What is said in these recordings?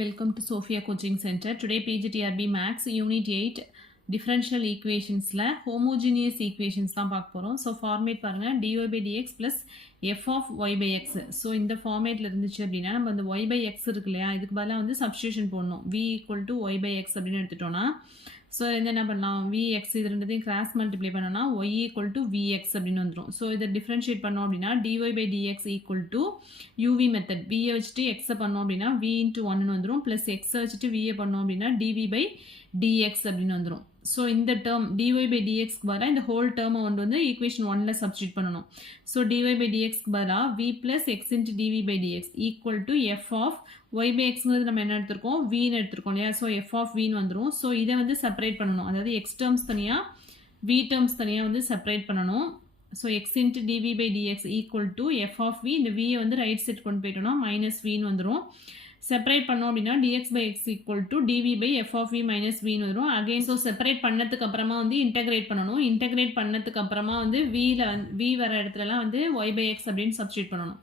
Welcome to Sophia Coaching Center. Today PGTRB Max Unit 8 Differential Equations la Homogeneous Equations தான் பார்க்க போறோம். So format பாருங்க dy by dx plus f of y by x. So இந்த formatல இருந்துச்சு அப்படின்னா நம்ம அந்த y by x இருக்கு இல்லையா இதுக்கு பதிலா வந்து substitution போடணும். v equal to y by x அப்படின்னு எடுத்துட்டோம்னா ஸோ இது என்ன பண்ணலாம் vx இது ரெண்டுத்தையும் கிராஸ் மல்டிப்ளை பண்ணோம்னா y equal to vx அப்படின்னு வந்துடும். ஸோ இதை டிஃப்ரென்ஷியேட் பண்ணோம் அப்படின்னா dy by dx equal to uv method v வச்சுட்டு x பண்ணோம் அப்படின்னா v into 1 வந்துடும் ப்ளஸ் x வச்சுட்டு v பண்ணோம் அப்படின்னா dv by dx அப்படின்னு வந்துடும். ஸோ இந்த டேர்ம் dy by dxக்கு பதிலாக இந்த ஹோல் டேர்மை வந்து ஈக்குவேஷன் 1ல சப்ஸ்டியூட் பண்ணணும். ஸோ dy by dxக்கு பதிலாக v plus x into dv by dx equal to f of y by xங்கிறது நம்ம என்ன எடுத்திருக்கோம் vன்னு எடுத்திருக்கோம் இல்லையா ஸோ f of vன்னு வந்துடும். ஸோ இதை வந்து செப்பரேட் பண்ணணும் அதாவது x டேர்ம்ஸ் தனியாக v டேர்ம்ஸ் தனியாக வந்து செப்பரேட் பண்ணணும். So x into dv by dx equal to f of v இந்த v வந்து ரைட் சைட் கொண்டு போயிட்டோம்னா மைனஸ் vன்னு வந்துடும். செப்பரேட் பண்ணோம் அப்படின்னா dx by x equal to dv by f of v minus v வரும். அகைன் ஸோ செப்பரேட் பண்ணதுக்கு அப்புறமா வந்து இன்டகிரேட் பண்ணணும். இன்டகிரேட் பண்ணதுக்கு அப்புறமா வந்து v வர இடத்துலலாம் வந்து y by x அப்படின்னு சப்ஸ்டியூட் பண்ணணும்.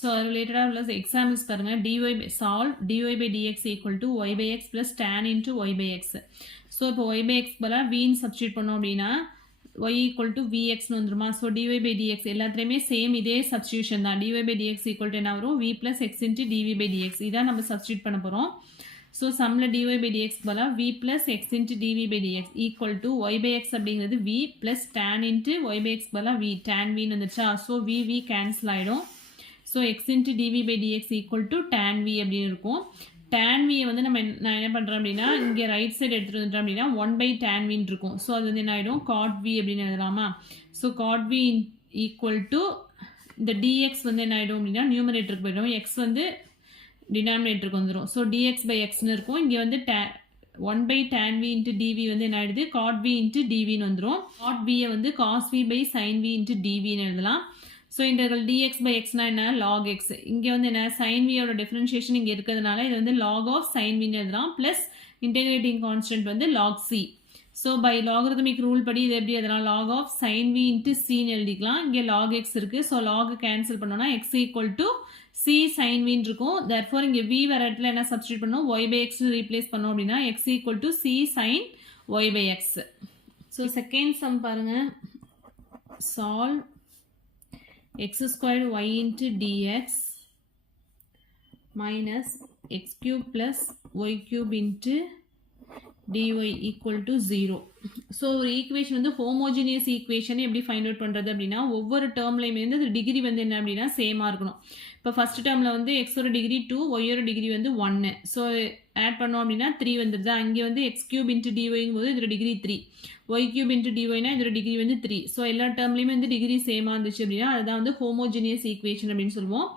ஸோ ரிலேட்டடாக உள்ள எக்ஸாம்பிள்ஸ் பாருங்க dy by solve dy by dx equal to y by x plus tan into y by x. So இப்போ y by x பதிலாக vன்னு சப்ஸ்டியூட் பண்ணோம் அப்படின்னா y equal to vx வந்துருமா ஸோ dy by dx எல்லாத்துலேயுமே same இதே substitution தான் dy by dx equal to என்ன வரும் v plus x into dv by dx இதான் நம்ம சப்ஸ்டியூட் பண்ண போகிறோம். ஸோ சம்மில் dy by dx பதிலாக v plus x into dv by dx equal to y by x அப்படிங்கிறது v plus tan into y by x பதிலாக v tan vன்னு வந்துச்சா so v cancel ஆகிடும். So x into dv by dx equal to tan v அப்படின்னு இருக்கும். tan v வந்து நான் என்ன பண்ணுறேன் அப்படின்னா இங்கே ரைட் சைடு எடுத்துகிட்டு வந்துட்டேன் அப்படின்னா 1 by tan v இருக்கும். ஸோ அது வந்து என்ன ஆகிடும் cot v அப்படின்னு எழுதலாமா so cot v equal to இந்த dx வந்து என்ன ஆகிடும் அப்படின்னா நியூமரேட்டருக்கு போய்டும் x வந்து டினாமினேட்டருக்கு வந்துடும். ஸோ dx by xன்னு இருக்கும். இங்கே வந்து 1 by tan v into dv வந்து என்ன ஆகிடுது cot v into dvன்னு வந்துடும். cot v வந்து cos v by sin v into dvன்னு எழுதலாம். ஸோ இன்டெக்ரல் dx by xனா என்ன log x இங்கே வந்து என்ன sin v யோட டிஃபரன்ஷியேஷன் இங்கே இருக்கிறதுனால இது வந்து log of sin v எழுதலாம் ப்ளஸ் இன்டெகிரேட்டிங் கான்ஸ்டன்ட் வந்து log c. So by logarithmic rule படி இது எப்படி எதனால் log of sin v into cன்னு எழுதிக்கலாம். இங்கே log x இருக்குது ஸோ log கேன்சல் பண்ணோன்னா x equal to c sin v இருக்கும். therefore இங்கே v வர இடத்துல என்ன சப்ஸ்டியூட் பண்ணோம் y by x ரீப்ளேஸ் பண்ணோம் அப்படின்னா x equal to c sin y by x. So second sum பாருங்க solve x squared y into dx minus x cube plus y cube into dy equal to 0. So ஒரு equation வந்து homogeneous equation எப்படி find out பண்ணுறது அப்படின்னா ஒவ்வொரு டேர்ம்லையுமே வந்து அது degree வந்து என்ன அப்படின்னா சேமாக இருக்கணும். இப்போ ஃபஸ்ட் டேர்மில் வந்து எக்ஸோட டிகிரி 2 ஒய்யோட டிகிரி வந்து 1 ஸோ ஆட் பண்ணோம் அப்படின்னா 3 வந்துடுது. அங்கே வந்து எக்ஸ் கியூப் இன்ட்டு டிஒய்ங்கும் போது இதோட டிகிரி 3 ஒய் கியூப் இன்ட்டு டிஒய்னா இதோட டிகிரி வந்து 3 ஸோ எல்லா டேர்ம்லையுமே வந்து டிகிரி சேமாக இருந்துச்சு அப்படின்னா அதுதான் வந்து ஹோமோஜினியஸ் ஈக்குவேஷன் அப்படின்னு சொல்லுவோம்.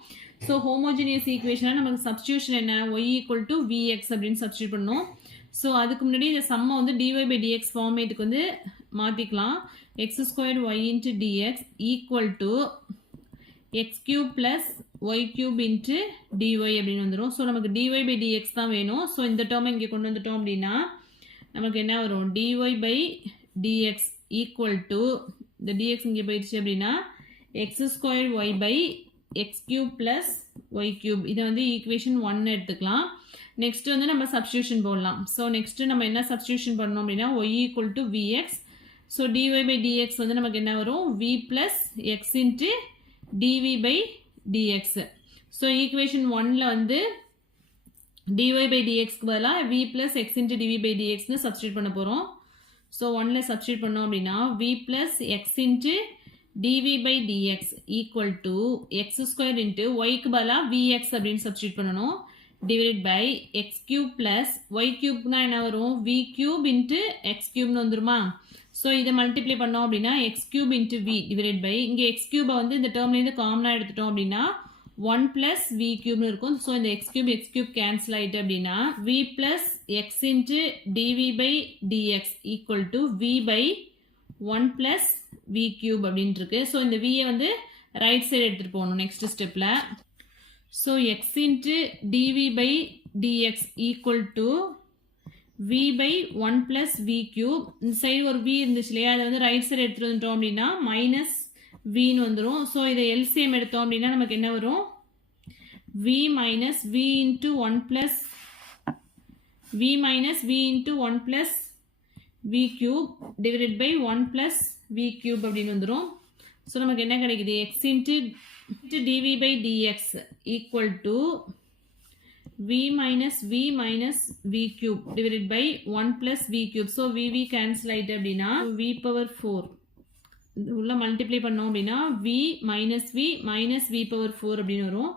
ஸோ ஹோமோஜினியஸ் ஈக்குவேஷனாக நமக்கு சப்ஸ்டியூஷன் என்ன ஒய் ஈக்குவல் டு vx அப்படின்னு சப்ஸ்டியூட் பண்ணணும். ஸோ அதுக்கு முன்னாடி இந்த சம்மை வந்து dy by dx ஃபார்மேட்டுக்கு வந்து மாற்றிக்கலாம். x squared y into dx equal to x cube plus y cube into dy அப்படின்னு வந்துடும். ஸோ நமக்கு dy by dx தான் வேணும். ஸோ இந்த டேர்மை இங்கே கொண்டு வந்துட்டோம் அப்படின்னா நமக்கு என்ன வரும் dy by dx equal to இந்த dx இங்கே போயிடுச்சு அப்படின்னா x squared y by x cube plus y cube இதை வந்து ஈக்குவேஷன் 1 எடுத்துக்கலாம். நெக்ஸ்ட் வந்து நம்ம சப்ஸ்டியூஷன் போடலாம். ஸோ நெக்ஸ்ட்டு நம்ம என்ன சப்ஸ்டியூஷன் பண்ணோம் அப்படின்னா y equal to vx. So dy by dx வந்து நமக்கு என்ன வரும் v plus x into dv by dx. So equation 1ல் வந்து dy by dxக்கு பதிலாக v plus x into dv by dxன்னு சப்ஸ்டியூட் பண்ண போகிறோம். ஸோ 1ல் சப்ஸ்டியூட் பண்ணோம் அப்படின்னா v plus x into dv by dx equal to x square into yக்கு பதிலாக vx அப்படின்னு சப்ஸ்டியூட் பண்ணணும் divided by x cube plus y cubeனா என்ன வரும் v cube into x cubeனு வந்துருமா. ஸோ இதை மல்டிப்ளை பண்ணோம் அப்படின்னா x cube into v divided by இங்கே x cube வந்து இந்த டேர்ம்லேருந்து காமனாக எடுத்துட்டோம் அப்படின்னா 1 plus v cubeனு இருக்கும். ஸோ இந்த x cube கேன்சல் ஆகிட்டு அப்படின்னா v plus x into dv by dx equal to v by 1 plus v cube அப்படின்ட்டு இருக்கு. ஸோ இந்த vயை வந்து ரைட் சைடு எடுத்துகிட்டு போகணும் நெக்ஸ்ட் ஸ்டெப்பில். So x into dv by dx equal to v by 1 plus v cube இந்த side ஒரு v இருந்துச்சு இல்லையா அதை வந்து ரைட் சைடு எடுத்துகிட்டு வந்துட்டோம் அப்படின்னா மைனஸ் vன்னு வந்துடும். ஸோ இதை எல்சிஎம் எடுத்தோம் அப்படின்னா நமக்கு என்ன வரும் v minus v into 1 plus v minus v into 1 plus v cube divided by 1 plus v cube அப்படின்னு வந்துரும். ஸோ நமக்கு என்ன கிடைக்குது, x into dv by dx equal to v minus v cube divided by 1 plus v cube. So v cancel ஆயிட்டு அப்படின்னா v power 4 உள்ள multiply பண்ணோம் அப்படின்னா v minus v power 4 அப்படின்னு வரும்.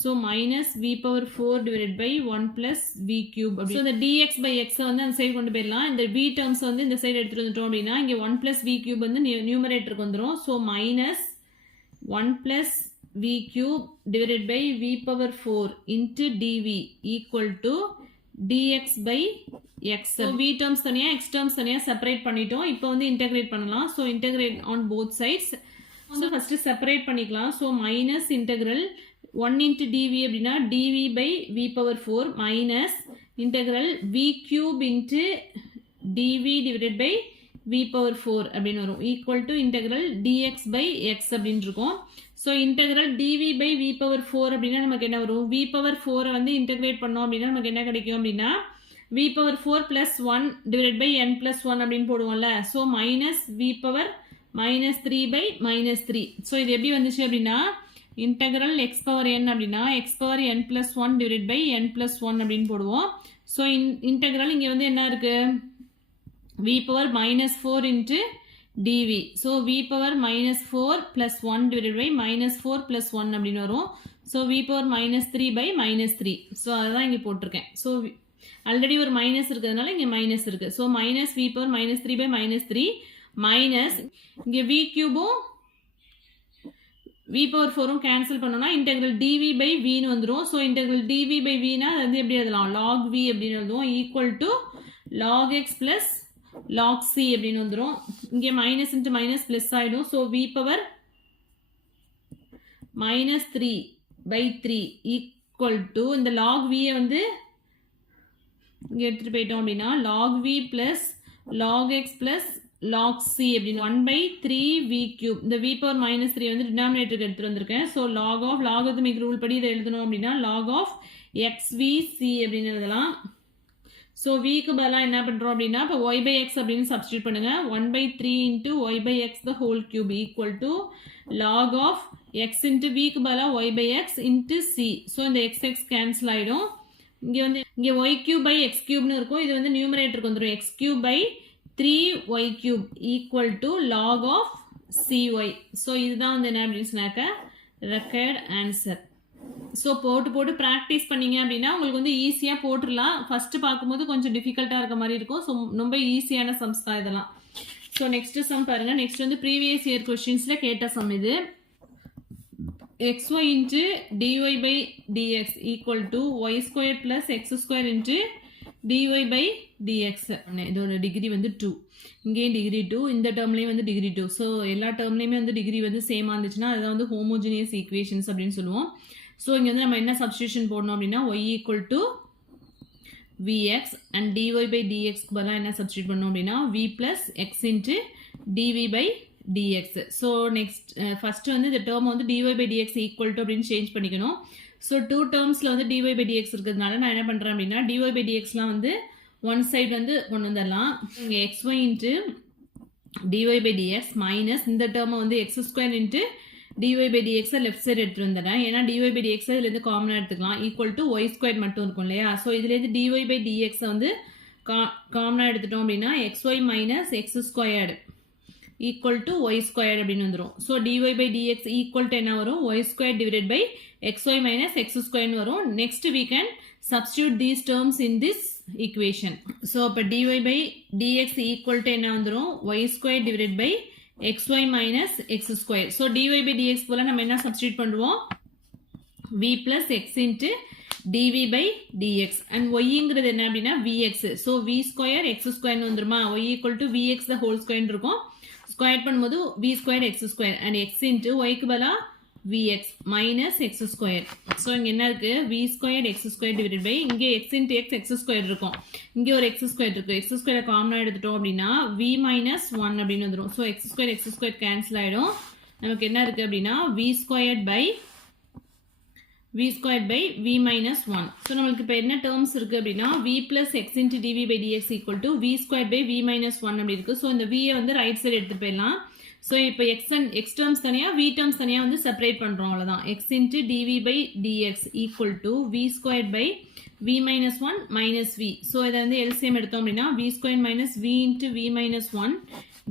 So minus v power 4 divided by 1 plus v cube. So இந்த dx by x வந்து அந்த சைடு கொண்டு போயிடலாம். இந்த v டேர்ம்ஸ் வந்து இந்த சைடு எடுத்துகிட்டு வந்துட்டோம் அப்படின்னா இங்கே 1 plus v cube வந்து நியூமரேட்டருக்கு வந்துடும். So minus 1 plus v cube divided by v power 4 into dv equal to dx by x. So v terms தனியா x terms தனியா செப்பரேட் பண்ணிட்டோம். இப்போ வந்து இன்டகிரேட் பண்ணலாம். So integrate on both sides. So first separate பண்ணிக்கலாம். So minus integral 1 into dv அப்படின்னா dv by v power 4 minus integral v cube into dv divided by v power 4 அப்படின்னு வரும். equal to integral dx by x அப்படின்னு இருக்கும். So integral dv by v power 4 அப்படின்னா நமக்கு என்ன வரும், v power 4 வந்து இன்டகிரேட் பண்ணோம் அப்படின்னா நமக்கு என்ன கிடைக்கும் அப்படின்னா v power 4 plus 1 divided by n plus 1 அப்படின்னு போடுவோம்ல. So minus v power minus 3 by minus 3. So இது எப்படி வந்துச்சு அப்படின்னா integral x power n அப்படின்னா x power n plus 1 divided by n plus 1 அப்படின்னு போடுவோம். ஸோ integral இங்கே வந்து என்ன இருக்கு, v power minus 4 into dv. So v power minus 4 plus 1 divided by minus 4 plus 1 அப்படின்னு வரும். So v power minus 3 by minus 3. So அதுதான் இங்கே போட்டிருக்கேன். ஸோ ஆல்ரெடி ஒரு மைனஸ் இருக்கிறதுனால இங்கே மைனஸ் இருக்குது. So minus v power minus 3 by minus 3 minus இங்கே v கியூபும் v power 4 கேன்சல் பண்ணோம்னா integral dv by v னு வந்துரும். So integral dv by v னா அது வந்து எப்படி எழுதலாம், log v அப்படின்னு எழுதுவோம். Equal to log x plus log c அப்படின்னு வந்துரும். இங்கே மைனஸ் இன்ட்டு மைனஸ் ப்ளஸ் ஆகிடும். So v power minus 3 by 3 equal to இந்த log v வந்து இங்கே எடுத்துகிட்டு போயிட்டோம் அப்படின்னா log v plus log x plus log c அப்படின்னு 1 by 3 v cube. இந்த v power minus 3 வந்து டினாமினேட்டருக்கு எடுத்துகிட்டு வந்திருக்கேன். So log of logarithmic rule படி இதை எழுதணும் அப்படின்னா log of xvc அப்படின்னு எழுதலாம். ஸோ vக்கு பதிலாக என்ன பண்ணுறோம் அப்படின்னா இப்போ y by x அப்படின்னு சப்ஸ்டியூட் பண்ணுங்க. 1 by 3 into y by x the whole cube equal to log of x into vக்கு பதிலாக y by x into c. So இந்த x கேன்சல் ஆகிடும். இங்கே வந்து இங்கே y cube by x cubeன்னு இருக்கும். இது வந்து நியூமரேட்டருக்கு வந்துடும். x cube by 3y cube equal to log of cy. So இதுதான் வந்து என்ன அப்படின்னு சொன்னாக்க ரெக்கயர்ட் ஆன்சர். ஸோ போட்டு ப்ராக்டிஸ் பண்ணிங்க அப்படின்னா உங்களுக்கு வந்து ஈஸியாக போட்டுடலாம். ஃபஸ்ட்டு பார்க்கும்போது கொஞ்சம் டிஃபிகல்ட்டாக இருக்க மாதிரி இருக்கும். ஸோ ரொம்ப ஈஸியான சம்ஸ் தான் இதெல்லாம். ஸோ நெக்ஸ்ட்டு சம் பாருங்கள். நெக்ஸ்ட் வந்து ப்ரீவியஸ் இயர் கொஸ்டின்ஸில் கேட்ட சம் இது. xy into dy by dx equal to y squared plus x squared into dy by dx. இதோட டிகிரி வந்து 2, இங்கேயும் டிகிரி 2, இந்த டேர்ம்லேயும் வந்து டிகிரி 2. ஸோ எல்லா டேர்ம்லேயுமே வந்து டிகிரி வந்து சேமாக இருந்துச்சுன்னா அதுதான் வந்து ஹோமோஜினியஸ் ஈக்குவேஷன்ஸ் அப்படின்னு சொல்லுவோம். ஸோ இங்கே வந்து நம்ம என்ன சப்ஸ்டியூஷன் போடணும் அப்படின்னா y equal to vx and dy by dx பதிலாக என்ன சப்ஸ்டியூட் பண்ணோம் அப்படின்னா v plus x into dv by dx. So next first வந்து இந்த டேர்ம் வந்து dy by dx equal to அப்படின்னு சேஞ்ச் பண்ணிக்கணும். ஸோ 2 டேர்ம்ஸில் வந்து dy by dx இருக்கிறதுனால நான் என்ன பண்ணுறேன் அப்படின்னா dy by dxலாம் வந்து ஒன் சைடு வந்து கொண்டு வந்துடலாம். இங்கே xy into dy by dx minus இந்த டேர்மை வந்து x square into dy by dx left side எடுத்துகிட்டு வந்துடுறேன். ஏன்னா dy by dx இதுலேருந்து காமனாக எடுத்துக்கலாம். ஈக்குவல் டு y ஸ்கொயர் மட்டும் இருக்கும் இல்லையா. ஸோ இதுலேருந்து dy by dx வந்து காமனாக எடுத்துட்டோம் அப்படின்னா xy minus X squared equal to Y square அப்படின்னு வந்துடும். So dy by dx equal to என்ன வரும், Y square divide by xy minus X ஸ்கொயர்னு வரும். Next we can substitute these terms in this equation. So இப்போ dy by dx equal to என்ன வந்துடும், Y square divide by xy minus X square. So dy by dx போல் நம்ம என்ன substitute பண்ணுவோம், v plus x into dv by dx and yங்கிறது என்ன அப்படின்னா vx. So v square X ஸ்கொயர்னு வந்துருமா, y equal to vx the whole square இருக்கும். Square பண்ணும்போது v square X square and x into yக்கு பதிலாக vx minus X square. So இங்கே என்ன இருக்குது, v square X square divide by இங்கே x into x X square இருக்கும், இங்கே ஒரு எக்ஸ் ஸ்கொயர் இருக்குது. எக்ஸ் ஸ்கொயரை காமனாக எடுத்துட்டோம் அப்படின்னா v மைனஸ் 1 அப்படின்னு வந்துடும். ஸோ எக்ஸ் ஸ்கொயர் கேன்சல் ஆகிடும். நமக்கு என்ன இருக்குது அப்படின்னா v square by v squared by v minus 1. So நம்மளுக்கு இப்போ என்ன terms இருக்கு அப்படின்னா v plus x into dv by dx equal to v squared by v minus 1 அப்படி இருக்கு. ஸோ இந்த v வந்து ரைட் சைடு எடுத்து போயிடலாம். ஸோ இப்போ x terms தனியாக v terms தனியாக வந்து செப்பரேட் பண்ணுறோம் அவ்வளோதான். x into dv by dx equal to v squared by v minus 1 minus v. So இதை வந்து LCM எடுத்தோம் அப்படின்னா v squared minus v into v minus 1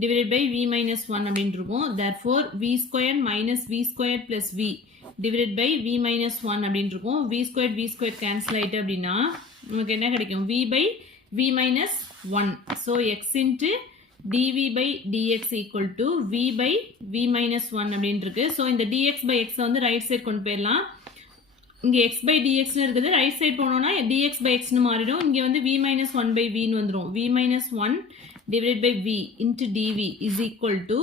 divided by v minus 1 அப்படின்னு இருக்கும். Therefore v squared minus v squared plus v divided by v minus 1 அப்படின்னு இருக்கும். v squared cancel ஆயிட்டு அப்படின்னா நமக்கு என்ன கிடைக்கும்? v by v minus 1. So x into dv by dx equal to v by v minus 1 அப்படின்னு இருக்கு. So இந்த dx by x வந்து ரைட் சைடு கொண்டு போயிடலாம். இங்கே x by dx இருக்குது, ரைட் சைடு போனோம்னா dx by x மாறிடும். இங்கே வந்து v minus 1 by v வந்துடும். v minus 1 divided by v into dv is equal to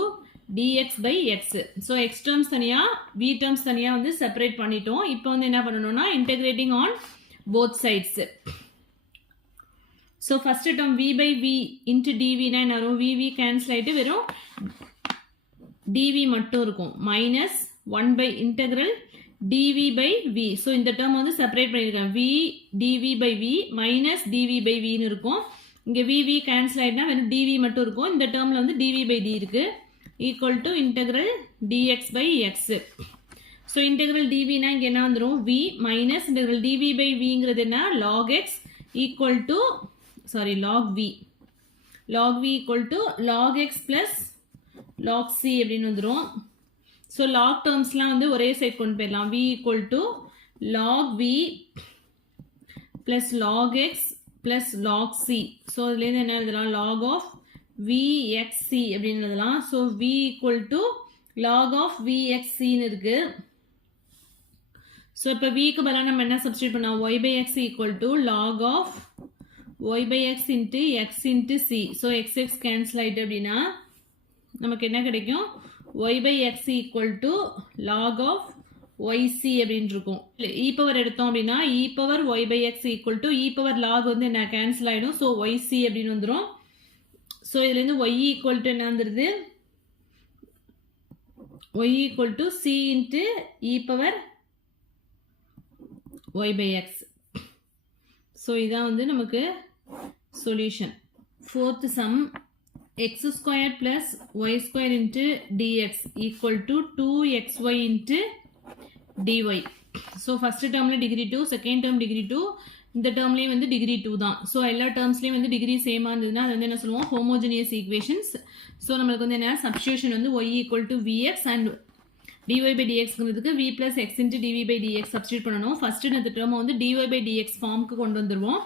dx by x. So x terms தனியா v terms தனியா வந்து செப்பரேட் பண்ணிட்டோம். இப்போ வந்து என்ன பண்ணணும்னா integrating on both sides. So first term v by v into dv னா என்ன வரும்? v cancel ஆயிட்டு வெறும் dv மட்டும் இருக்கும். minus 1 by integral dv by v. So இந்த term வந்து செப்பரேட் பண்ணிருக்கேன். v dv by v minus dv by v னு இருக்கும். இங்கே v cancel ஆயிட்டுனா வெறும் dv மட்டும் இருக்கும். இந்த termல வந்து dv by d இருக்கு. equal to integral dx by x. So integral dv னா இங்கே என்ன வந்துரும்? v minus integral dv by v ங்கிறது என்ன? log x equal to log v. log v equal to log x plus log c அப்படின்னு வந்துரும். So log termsலாம் வந்து ஒரே சைடு கொண்டு போயிடலாம். v equal to log v plus log x plus log c. So இதுலேருந்து என்ன எழுதலாம்? log of vxc அப்படின்னு எழுதலாம். So v equal to log of vxc னு இருக்கு. So இப்போ v க்கு பதிலா நம்ம என்ன சப்ஸ்டிட்யூட் பண்ணலாம்? y by x equal to log of y by x into x into c. So x cancel ஆயிட்டு அப்படின்னா நமக்கு என்ன கிடைக்கும்? y by x equal to log of yc அப்படின்னு இருக்கும். e power எடுத்தோம் அப்படின்னா e power y by x equal to e power log வந்து என்ன கேன்சல் ஆயிடும். ஸோ yc அப்படின்னு வந்துடும். ஸோ இதுலேருந்து y equal to என்ன வந்துடுது? y equal to c into e power y by x. So இதான் வந்து நமக்கு solution. Fourth some x squared plus y squared into dx equal to 2xy into dy. So first termல degree 2, second term degree 2, இந்த termலயும் வந்து degree 2 தான். So எல்லா termsலயும் வந்து degree same இருந்ததுன்னா அது வந்து என்ன சொல்லுவோம்? homogeneous equations. So நமக்கு வந்து என்ன substitution வந்து y equal to vx and dy by dx ங்கிறதுக்கு v plus x into dv by dx substitute பண்ணணும். first இந்த term வந்து dy by dx ஃபார்முக்கு கொண்டு வந்துருவோம்.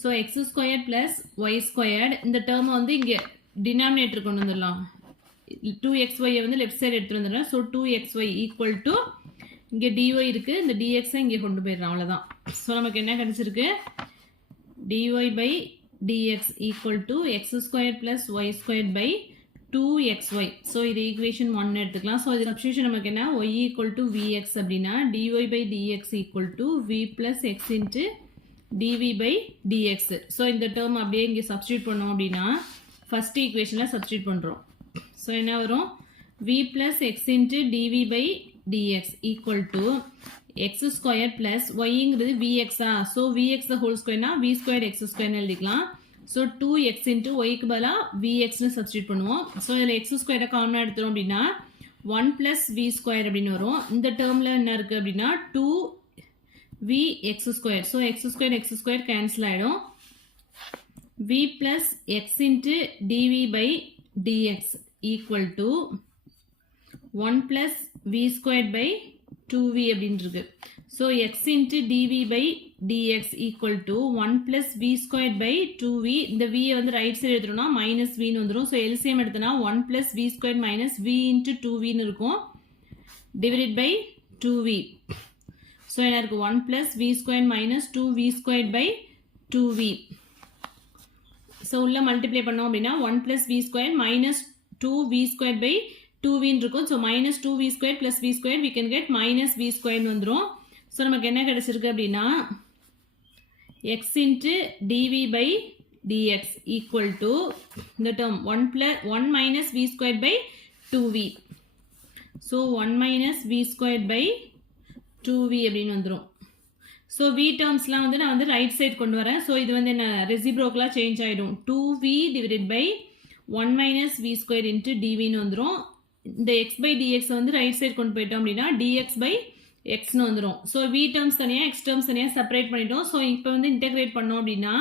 So x squared plus y squared இந்த term வந்து இங்க denominator கொண்டு வந்துடலாம். 2xy வந்து left side எடுத்துட்டு வந்துடலாம். So 2xy equal to இங்கே dy இருக்கு, இந்த dx இங்கே கொண்டு போயிடலாம், அவ்வளோதான். ஸோ நமக்கு என்ன கிடைச்சிருக்கு? dy by dx equal to x squared plus y squared by 2xy. So இது ஈக்குவேஷன் 1 எடுத்துக்கலாம். ஸோ இது சப்ஸ்டியூஷன் நமக்கு என்ன? y equal to vx அப்படின்னா dy by dx equal to v plus x into dv by dx. So இந்த term அப்படியே இங்கே substitute பண்ணோம் அப்படின்னா ஃபர்ஸ்ட் ஈக்குவேஷனில் சப்ஸ்டியூட் பண்ணுறோம். ஸோ என்ன வரும்? v plus x into dv by dx equal to x squared plus y ங்கிறது vx. so vx the whole square na v squared x square னு எழுதிக்கலாம். so 2x into y க்கு பதிலா vx னு substitute பண்ணுவோம். so இதில் x squared காமனா எடுத்துறோம் அப்படின்னா 1 plus v square அப்படின்னு வரும். இந்த டேர்மில் என்ன இருக்குது அப்படின்னா 2vx square. so x square cancel ஆகிடும். v plus x into dv by dx equal to 1 plus v squared by 2v அப்படின்னு இருக்கு. so x into dv by dx equal to 1 plus v squared by 2v. இந்த v வந்து right side எடுத்துட்டோம்னா minus v னு வந்துடும். so LCM எடுத்தனா 1 plus v squared minus v into 2v னு இருக்கும் divided by 2v. so என்ன இருக்கு? 1 plus v squared minus 2v squared by 2v. so உள்ள மல்டிப்ளை பண்ணோம் அப்படின்னா 1 plus v squared minus 2v squared by 2v இருக்கும். so minus 2v squared plus v squared we can get minus v squared வந்துரும். so நமக்கு என்ன கிடைச்சிருக்கு அப்படின்னா x into dv by dx equal to the term 1 minus v squared by 2v. so 1 minus v squared by 2v அப்படின்னு வந்துடும். So v டேர்ம்ஸ்லாம் வந்து நான் வந்து ரைட் சைட் கொண்டு வரேன். ஸோ இது வந்து என்ன ரெசிப்ரோக்கலாக சேஞ்ச் ஆகிடும். 2v divided by 1 minus v square into டிவின்னு வந்துடும். இந்த எக்ஸ் பை டிஎக்ஸ் வந்து ரைட் சைட் கொண்டு போயிட்டோம் அப்படின்னா டிஎக்ஸ் பை எக்ஸ்னு வந்துடும். ஸோ v டேர்ம்ஸ் தனியாக எக்ஸ் டேர்ம்ஸ் தனியாக செப்பரேட் பண்ணிட்டோம். ஸோ இப்போ வந்து இன்டெகிரேட் பண்ணோம் அப்படின்னா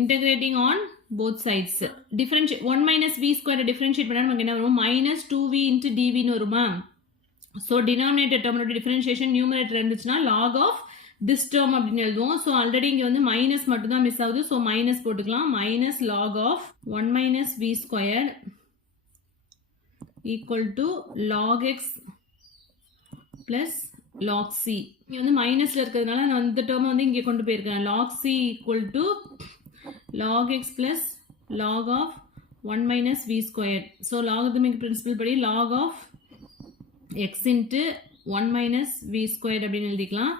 integrating on both sides. Differentiate 1 minus v square differentiate பண்ணா நமக்கு என்ன வரும் minus 2v into dv ன்னு வருமா. So denominator term differentiation numerator இருந்துச்சுன்னா log of this term அப்படின்னு எழுதுவோம். ஸோ ஆல்ரெடி இங்கே வந்து மைனஸ் மட்டும் தான் மிஸ் ஆகுது. ஸோ மைனஸ் போட்டுக்கலாம். Minus log of 1 minus v square equal to log x plus log c. இங்கே வந்து மைனஸில் இருக்கிறதுனால நான் இந்த டேர்மை வந்து இங்கே கொண்டு போயிருக்கேன். log c equal to log x plus log of 1 minus v squared. So logarithmic principle படி log of x into 1 minus v squared அப்படின்னு எழுதிக்கலாம்.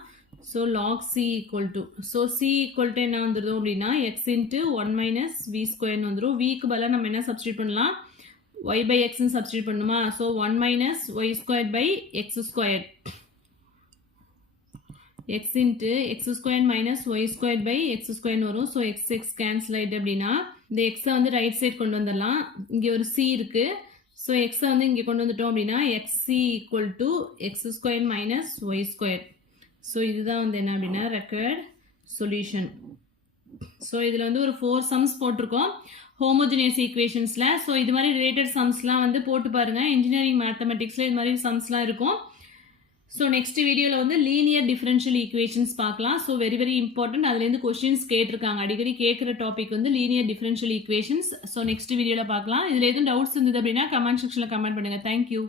So log c equal to, so c equal to என்ன வந்துடும் அப்படின்னா x into 1 minus v squared வந்துடும். vக்கு பதிலாக நம்ம என்ன சப்ஸ்டியூட் பண்ணலாம், y by x ன்னு சப்ஸ்டியூட் பண்ணுமா. so 1 minus y squared by x squared x into x squared minus y squared by x squared வரும். ஸோ x x கேன்சல் ஆகிட்டு அப்படின்னா இந்த எக்ஸை வந்து ரைட் சைட் கொண்டு வந்துடலாம். இங்கே ஒரு c இருக்கு. ஸோ எக்ஸை வந்து இங்கே கொண்டு வந்துட்டோம் அப்படின்னா xc equal to X square minus Y square. So இதுதான் வந்து என்ன அப்படின்னா ரெக்வயர்ட் சொல்யூஷன். ஸோ இதில் வந்து ஒரு 4 சம்ஸ் போட்டிருக்கோம் ஹோமோஜினியஸ் ஈக்குவேஷன்ஸில். ஸோ இது மாதிரி ரிலேட்டட் சம்ஸ்லாம் வந்து போட்டு பாருங்கள். இன்ஜினியரிங் மேத்தமெட்டிக்ஸில் இது மாதிரி சம்ஸ்லாம் இருக்கும். ஸோ நெக்ஸ்ட் வீடியோவில் வந்து லீனியர் டிஃபரன்ஷியல் ஈக்குவேஷன்ஸ் பார்க்கலாம். So very very important. அதுலேருந்து கொஸ்டின்ஸ் கேட்டிருக்காங்க. அடிக்கடி கேட்குற டாபிக் வந்து linear differential equations. So next வீடியோவில் பார்க்கலாம். இதில் எதுவும் டவுட்ஸ் இருந்தது அப்படின்னா கமெண்ட் செக்ஷனில் கமெண்ட் பண்ணுங்கள். தேங்க்யூ.